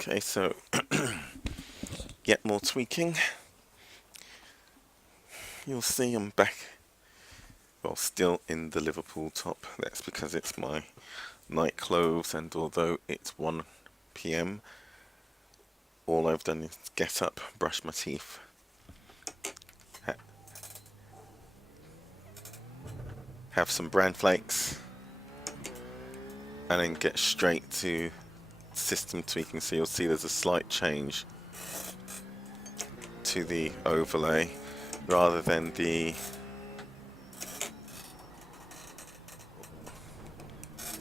Okay, so yet more tweaking. You'll see I'm back, well, still in the Liverpool top. That's because it's my night clothes, and although it's 1 p.m, all I've done is get up, brush my teeth, have some bran flakes, and then get straight to system tweaking. So you'll see there's a slight change to the overlay rather than the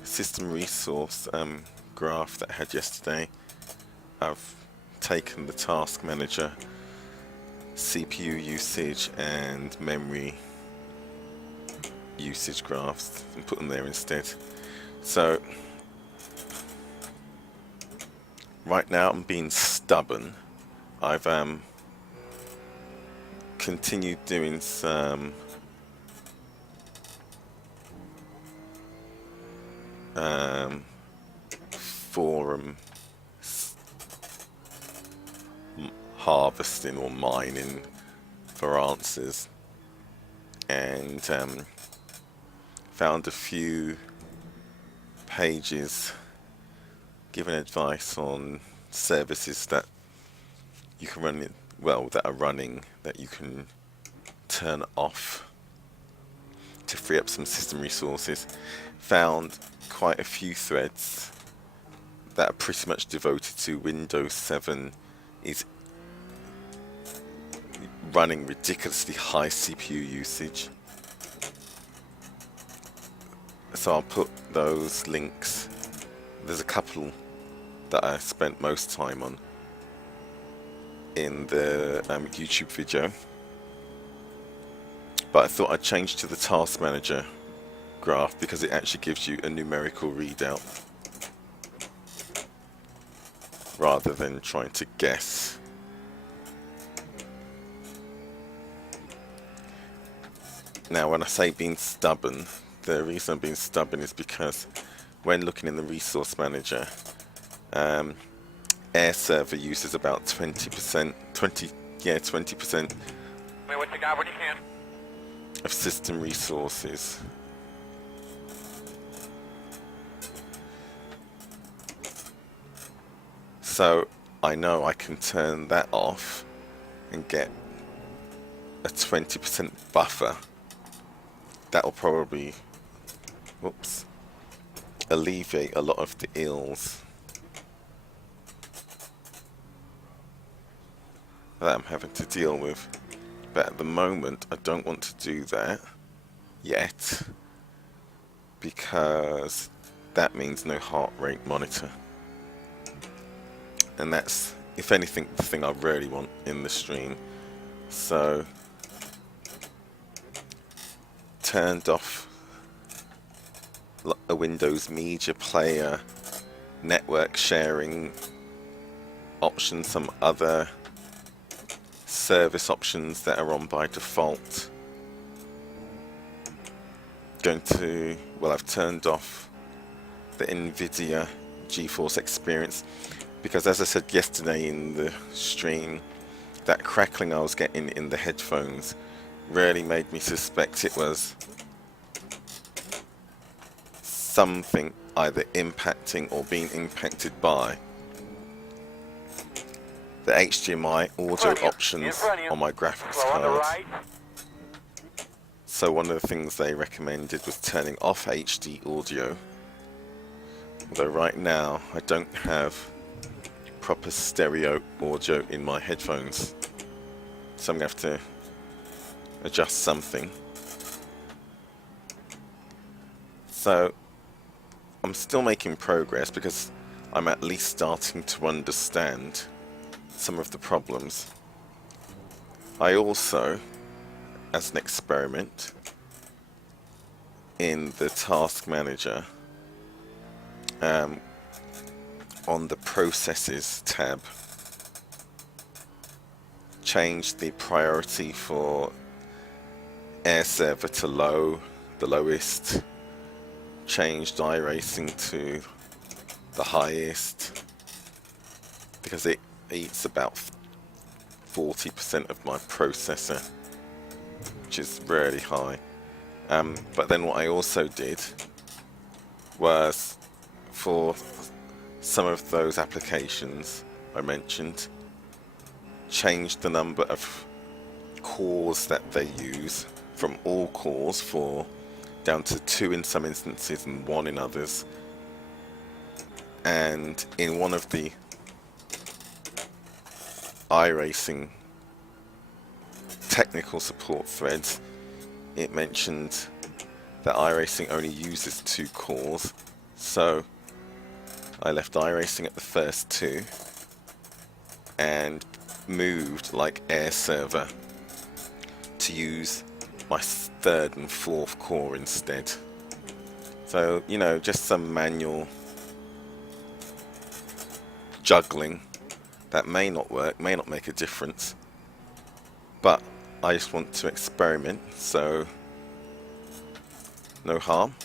system resource graph that I had yesterday. I've taken the task manager, CPU usage and memory usage graphs and put them there instead. So right now I'm being stubborn. I've continued doing some forum harvesting or mining for answers, and found a few pages giving advice on services that you can run, well, that are running, that you can turn off to free up some system resources. Found quite a few threads that are pretty much devoted to Windows 7 is running ridiculously high CPU usage. So I'll put those links. There's a couple that I spent most time on in the YouTube video, but I thought I'd change to the task manager graph because it actually gives you a numerical readout rather than trying to guess. Now when I say being stubborn, the reason I'm being stubborn is because when looking in the resource manager, air server uses about 20%, 20% of system resources. So I know I can turn that off and get a 20% buffer. That'll probably, whoops, alleviate a lot of the ills that I'm having to deal with. But at the moment I don't want to do that yet, because that means no heart rate monitor, and that's, if anything, the thing I really want in the stream. So turned off a Windows Media Player, network sharing options, some other service options that are on by default. I've turned off the NVIDIA GeForce Experience because, as I said yesterday in the stream, that crackling I was getting in the headphones really made me suspect it was something either impacting or being impacted by the HDMI audio options on my graphics card. So one of the things they recommended was turning off HD audio, although right now I don't have proper stereo audio in my headphones, so I'm going to have to adjust something. So I'm still making progress because I'm at least starting to understand some of the problems. I also, as an experiment in the task manager, on the processes tab, changed the priority for air server to low, the lowest, changed iRacing to the highest, because it eats about 40% of my processor, which is really high. But then what I also did was, for some of those applications I mentioned, changed the number of cores that they use from all cores down to 2 in some instances and 1 in others. And in one of the iRacing technical support threads, it mentioned that iRacing only uses 2 cores, so I left iRacing at the first 2 and moved, like Air Server, to use my 3rd and 4th core instead. So, you know, just some manual juggling that may not work, may not make a difference, but I just want to experiment, so no harm.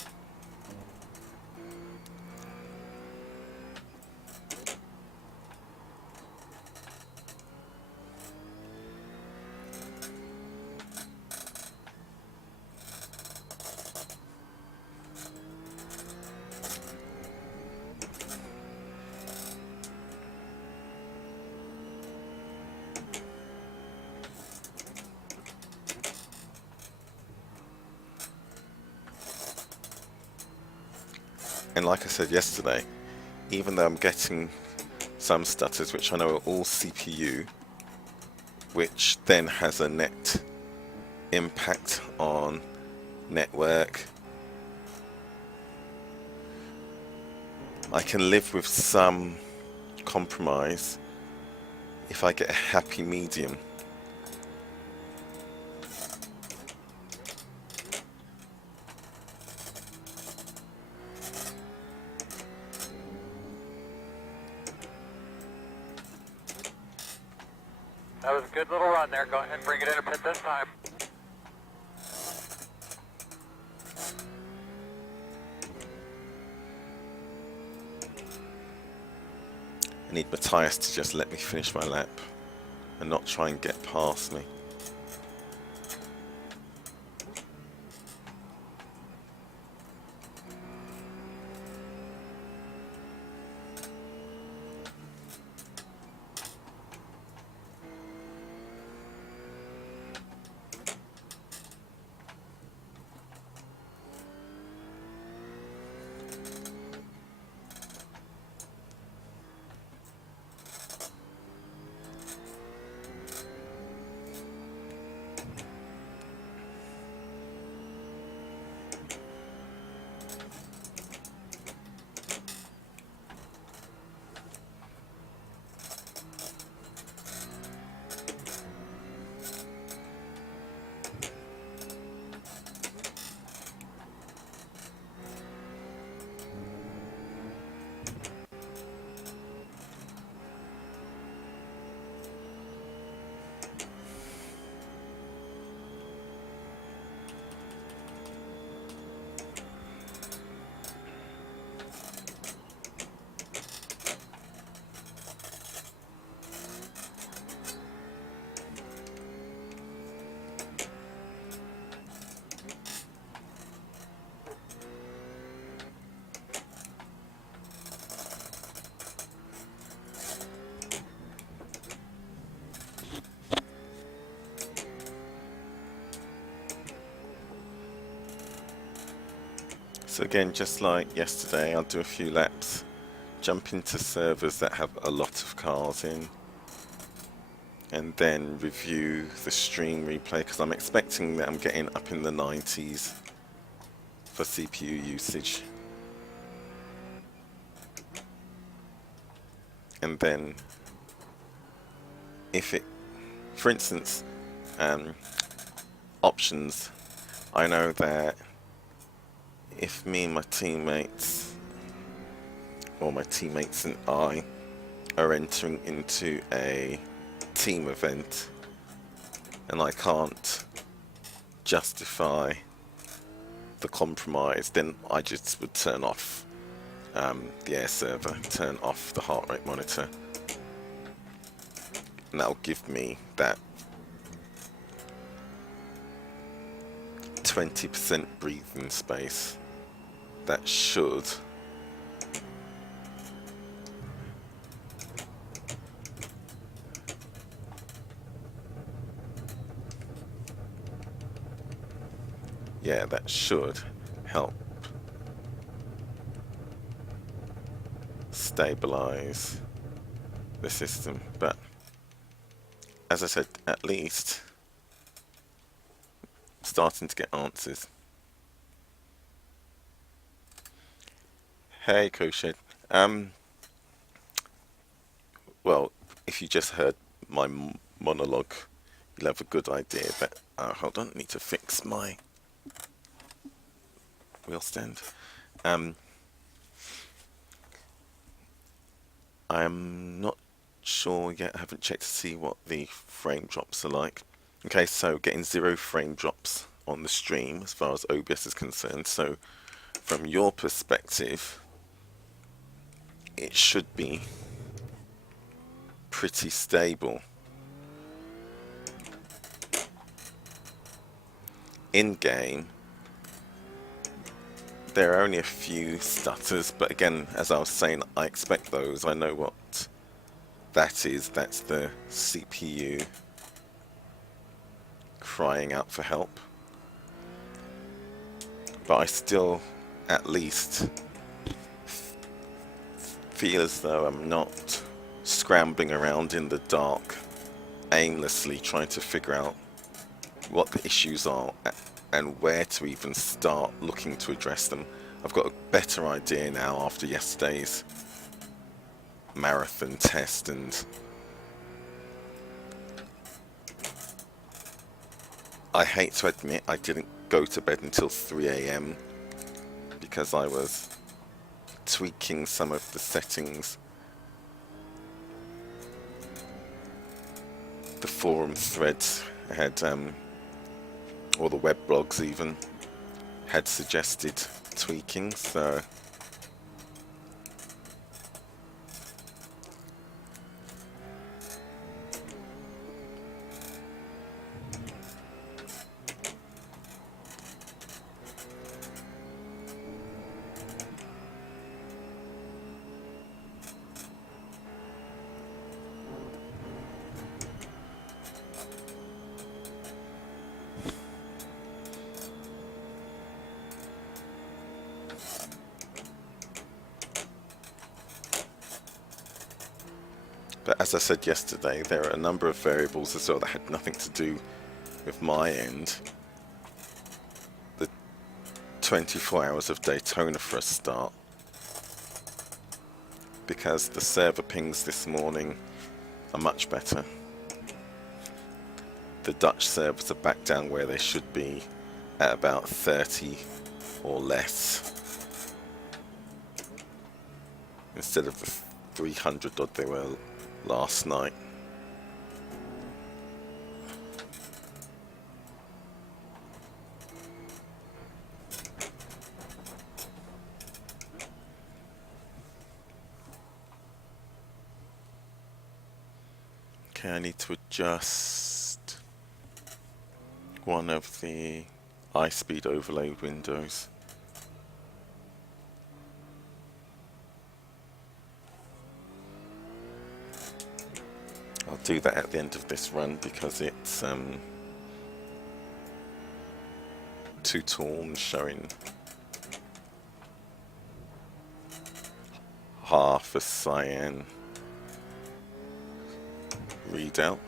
And like I said yesterday, even though I'm getting some stutters, which I know are all CPU, which then has a net impact on network, I can live with some compromise if I get a happy medium. That was a good little run there. Go ahead and bring it in a pit this time. I need Matthias to just let me finish my lap and not try and get past me. So again, just like yesterday, I'll do a few laps, jump into servers that have a lot of cars in, and then review the stream replay, because I'm expecting that I'm getting up in the 90s for CPU usage. And then if it, for instance, options, I know that if me and my teammates, or my teammates and I, are entering into a team event and I can't justify the compromise, then I just would turn off the air server, turn off the heart rate monitor, and that'll give me that 20% breathing space. That should that should help stabilize the system. But as I said, at least starting to get answers. Hey, Koshed. Well, if you just heard my monologue, you'll have a good idea. But hold on, I need to fix my wheel stand. I'm not sure yet. I haven't checked to see what the frame drops are like. Okay, so getting 0 frame drops on the stream as far as OBS is concerned. So from your perspective, it should be pretty stable. In game, there are only a few stutters, but again, as I was saying, I expect those. I know what that is. That's the CPU crying out for help. But I still, at least, feel as though I'm not scrambling around in the dark, aimlessly trying to figure out what the issues are and where to even start looking to address them. I've got a better idea now after yesterday's marathon test, and I hate to admit I didn't go to bed until 3 AM because I was tweaking some of the settings. The forum threads had, or the web blogs even, had suggested tweaking, so but as I said yesterday, there are a number of variables as well that had nothing to do with my end. The 24 hours of Daytona for a start, because the server pings this morning are much better. The Dutch servers are back down where they should be at about 30 or less, instead of the 300 odd they were last night. Okay, I need to adjust one of the iSpeed overlay windows. I'll do that at the end of this run because it's too tall and showing half a cyan readout.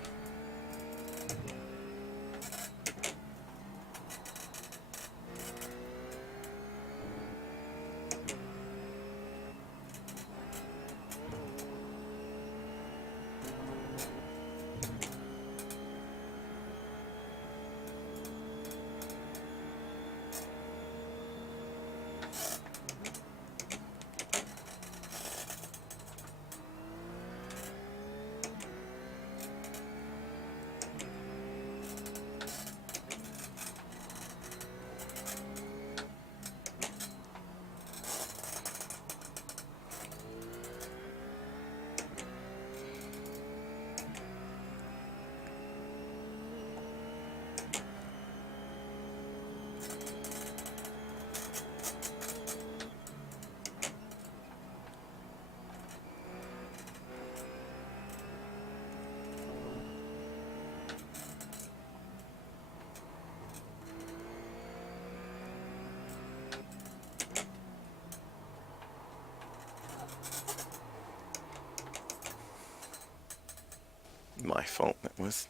My fault, that was.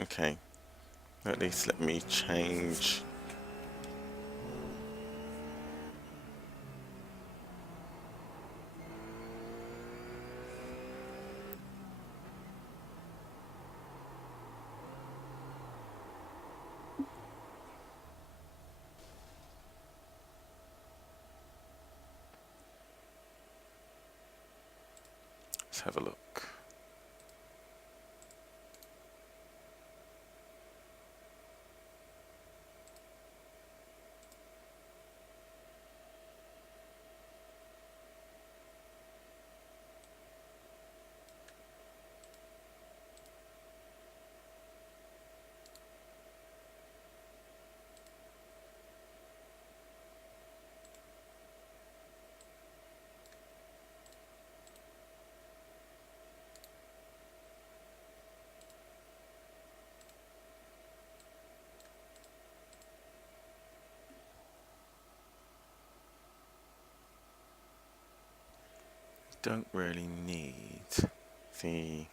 Okay. At least let me change. Let's have a look. Don't really need the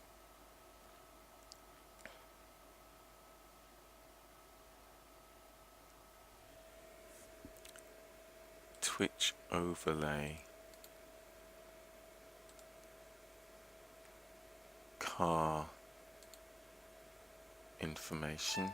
Twitch overlay car information.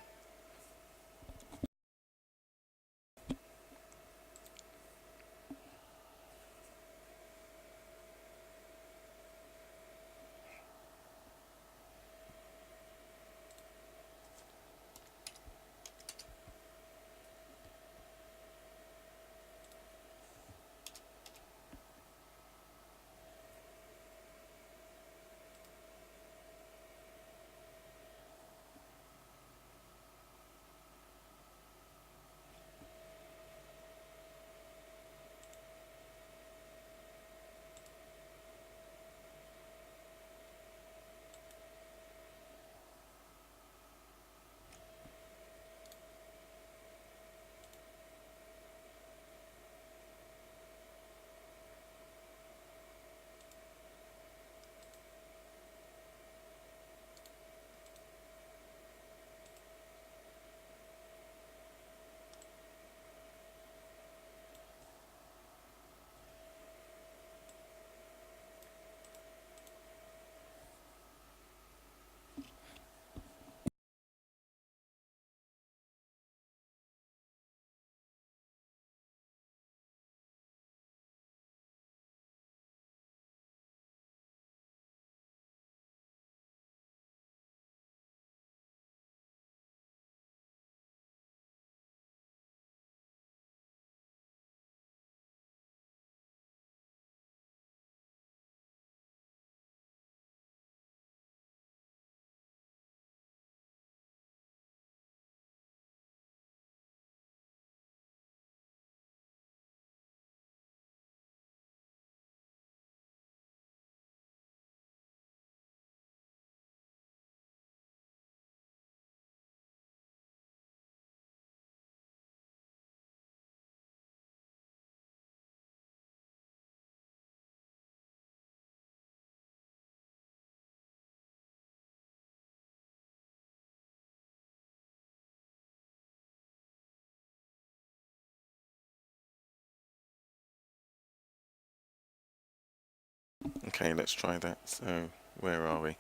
Okay, let's try that. So where are we?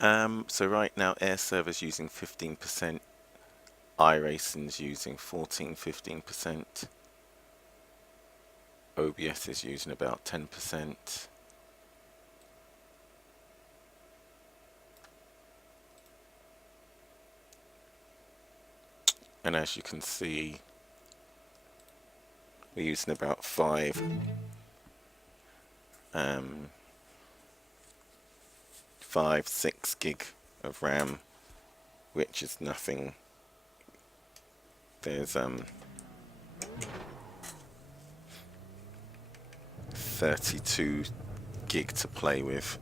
So right now air server's using 15%, iRacing's using 14-15%, OBS is using about 10%. And as you can see, we're using about 6 gig of RAM, which is nothing. There's 32 gig to play with.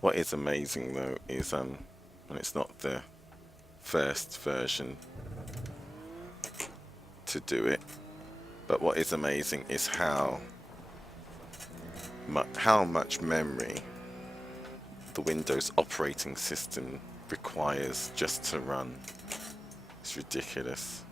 What is amazing though is and it's not the first version to do it, but what is amazing is how much memory the Windows operating system requires just to run. It's ridiculous.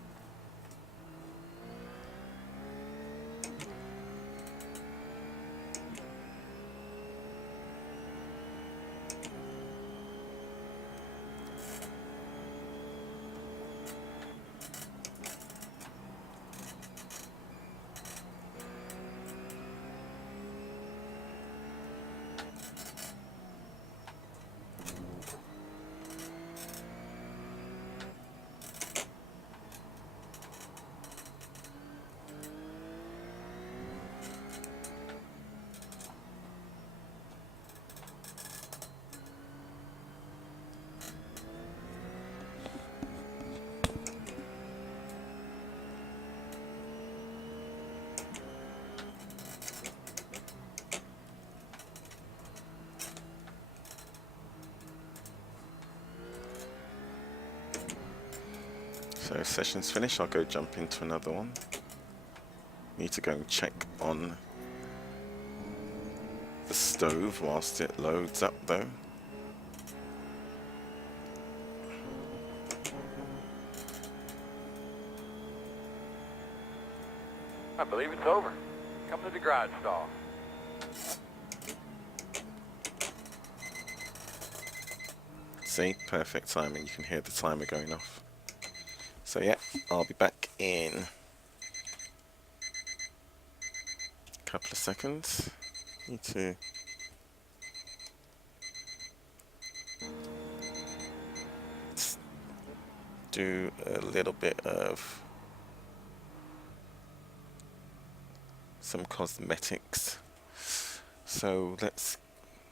So session's finished, I'll go jump into another one. Need to go and check on the stove whilst it loads up though. I believe it's over. Come to the garage stall. See, perfect timing, you can hear the timer going off. So yeah, I'll be back in a couple of seconds. Need to do a little bit of some cosmetics. So let's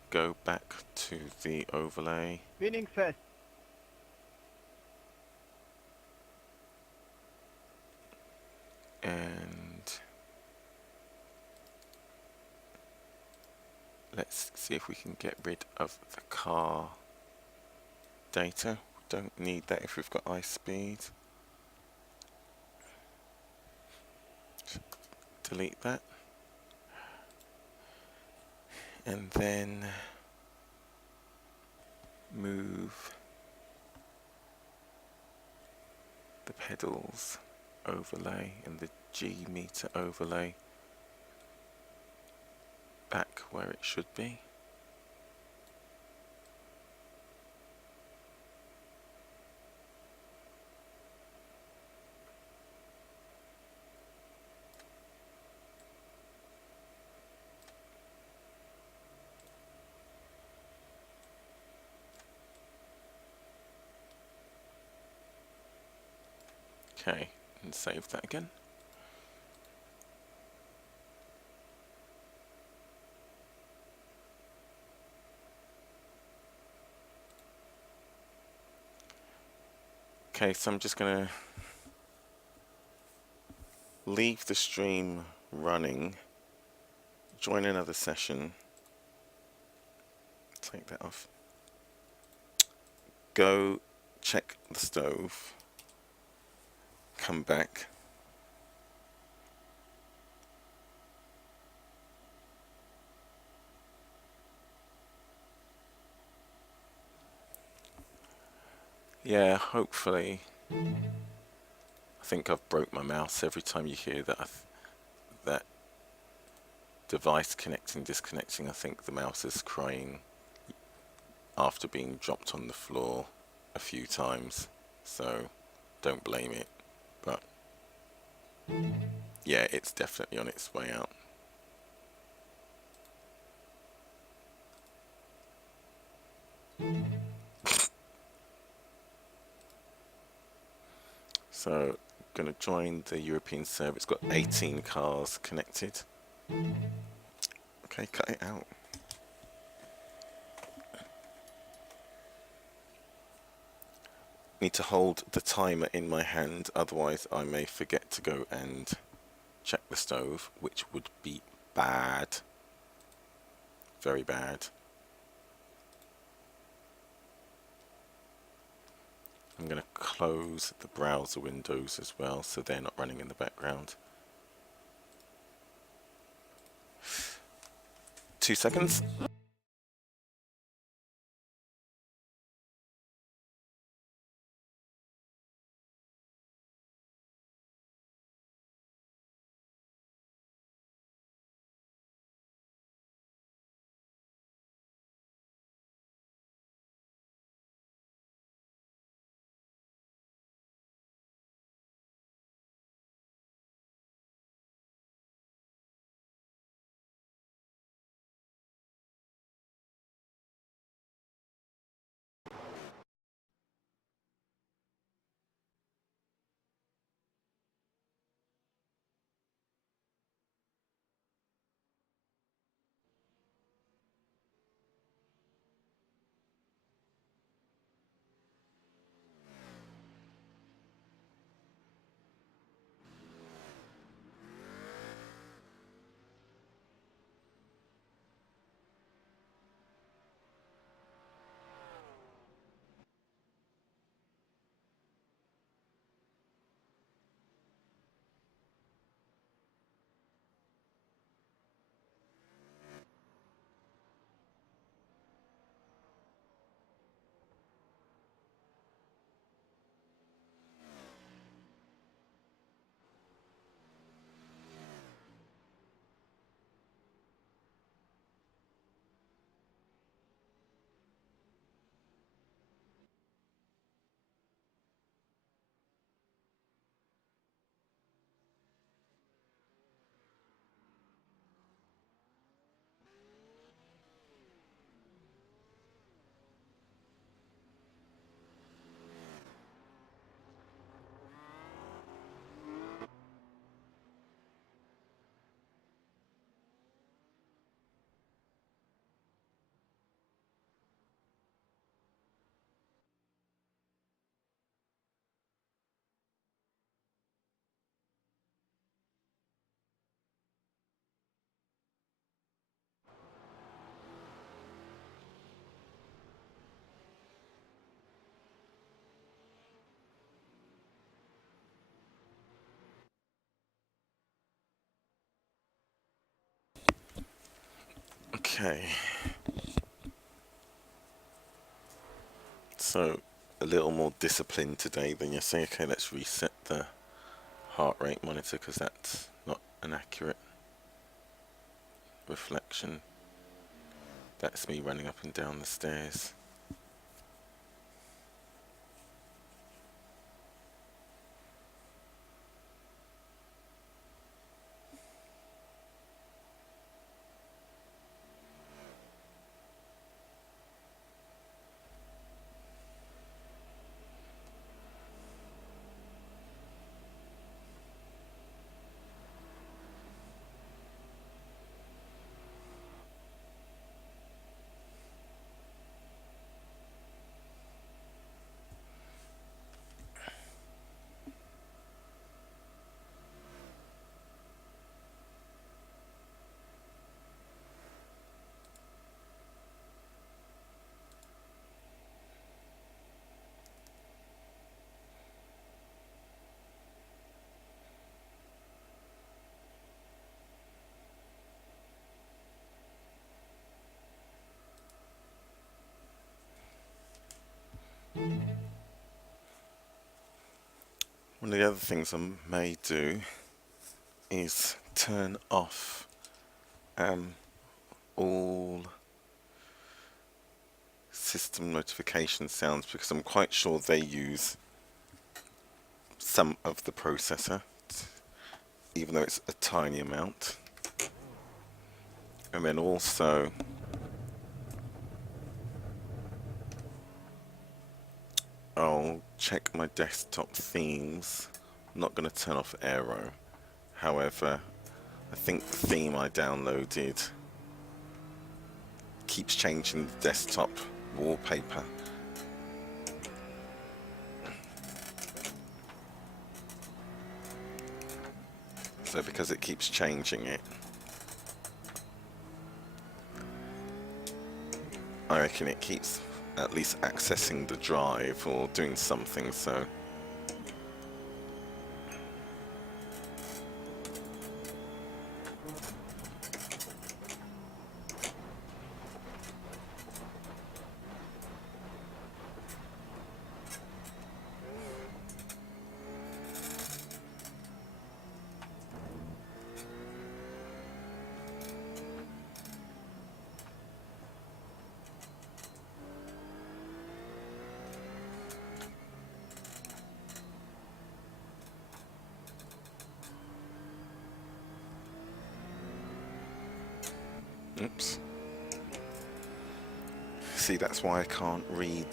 go back to the overlay. Spinning fast. And let's see if we can get rid of the car data. We don't need that if we've got high speed. Delete that. And then move the pedals overlay and the G meter overlay back where it should be. Okay, and save that again. Okay, so I'm just going to leave the stream running, join another session, take that off, go check the stove, come back, yeah, hopefully. I think I've broke my mouse. Every time you hear that that device connecting, disconnecting, I think the mouse is crying after being dropped on the floor a few times. So don't blame it. But yeah, it's definitely on its way out. So going to join the European server. It's got 18 cars connected. Okay, cut it out. Need to hold the timer in my hand, otherwise I may forget to go and check the stove, which would be bad. Very bad. I'm going to close the browser windows as well, so they're not running in the background. 2 seconds. Okay. So, a little more disciplined today than yesterday. Okay, let's reset the heart rate monitor because that's not an accurate reflection. That's me running up and down the stairs. One of the other things I may do is turn off all system notification sounds because I'm quite sure they use some of the processor, even though it's a tiny amount. And then also I'll check my desktop themes. I'm not going to turn off Aero. However, I think the theme I downloaded keeps changing the desktop wallpaper. So because it keeps changing it, I reckon it keeps at least accessing the drive or doing something, so oops. See, that's why I can't read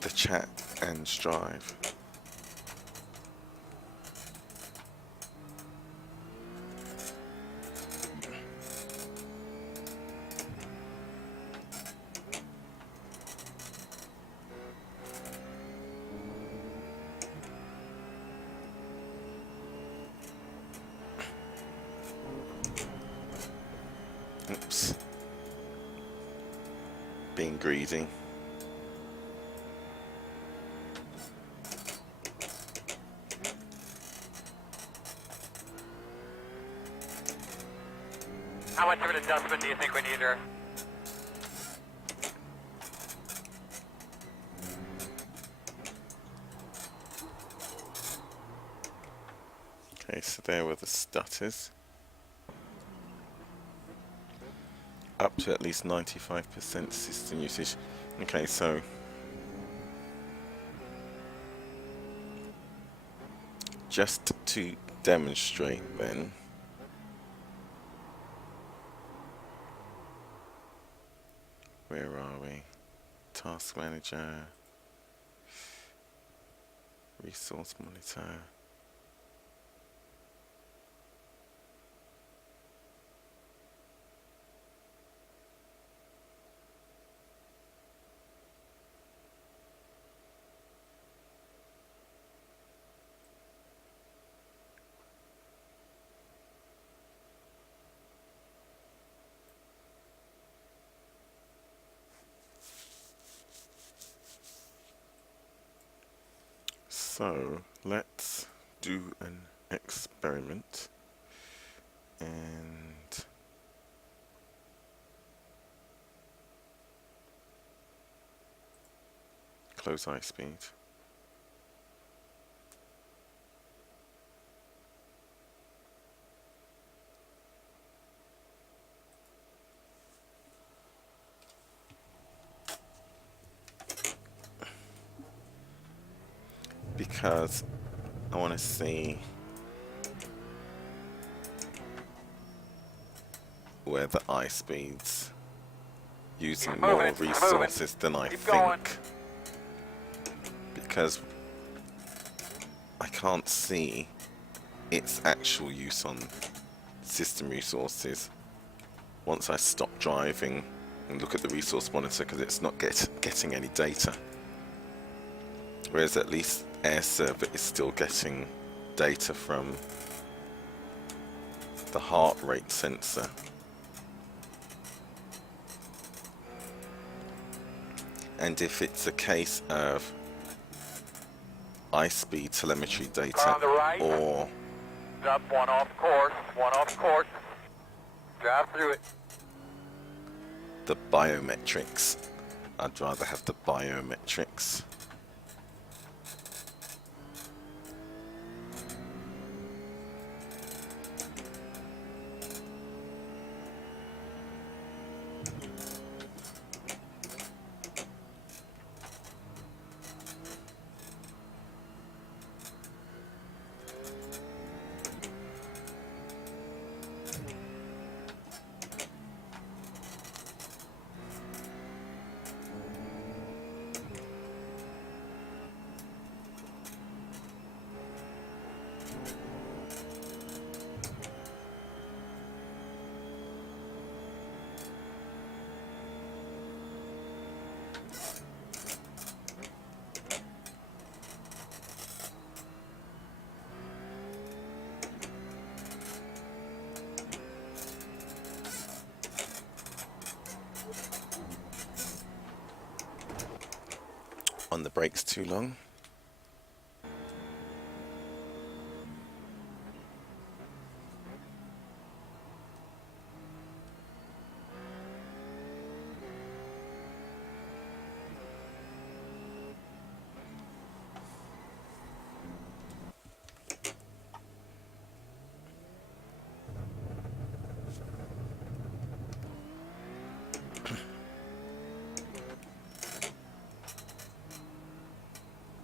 the chat and Strive. Oops. Being greedy. How much of an adjustment do you think we need here? Okay, so there were the stutters. Up to at least 95% system usage. Okay, so just to demonstrate then, where are we? Task Manager, Resource Monitor. So let's do an experiment and Close eye speed. Because I want to see where the eye speed's using Keep more moving, keep resources than I Keep think. going. Because I can't see its actual use on system resources once I stop driving and look at the resource monitor, because it's not getting any data. Whereas at least air server is still getting data from the heart rate sensor. And if it's a case of eye speed telemetry Car data on the right. or Up, one off course, Drive through it. the biometrics, I'd rather have the biometrics. On the brakes too long.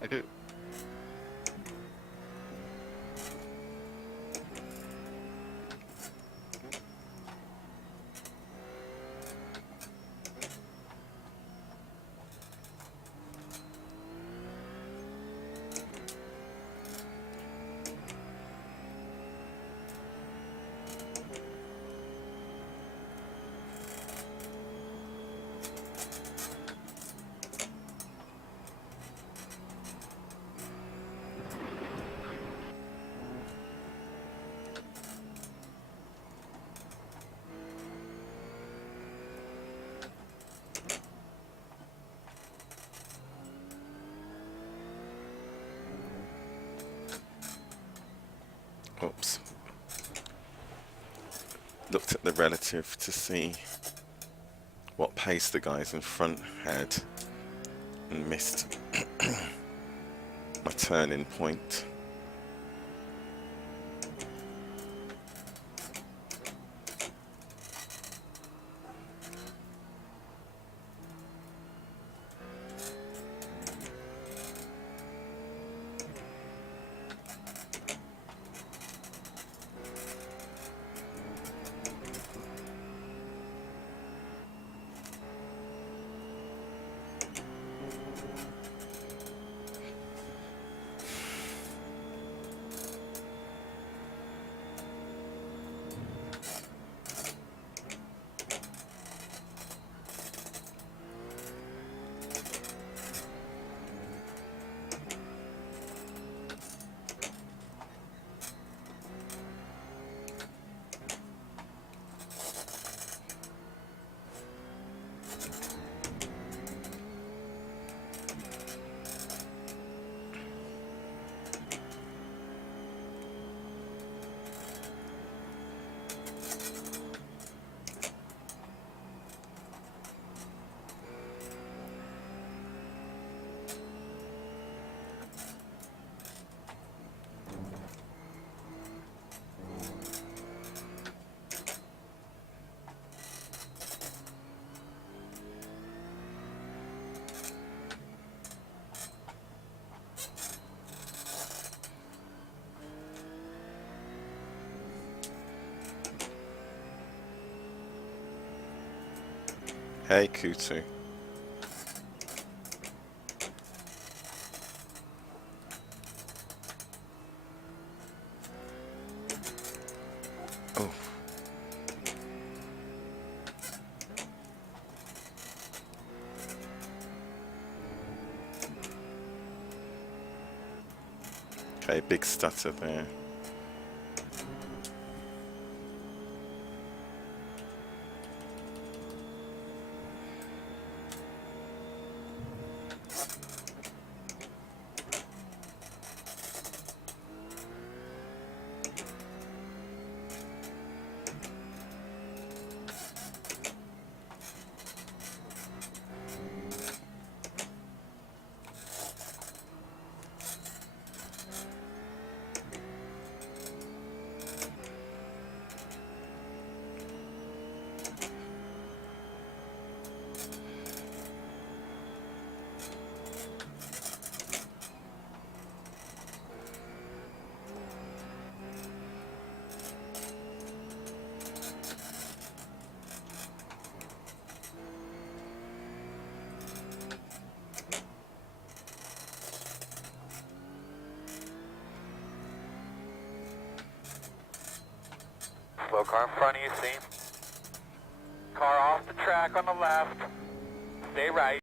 I do. Oops. Looked at the relative to see what pace the guys in front had and missed my turning point. Hey, Kutu. Oh. Okay, big stutter there. Slow car in front of you, see? Car off the track on the left. Stay right.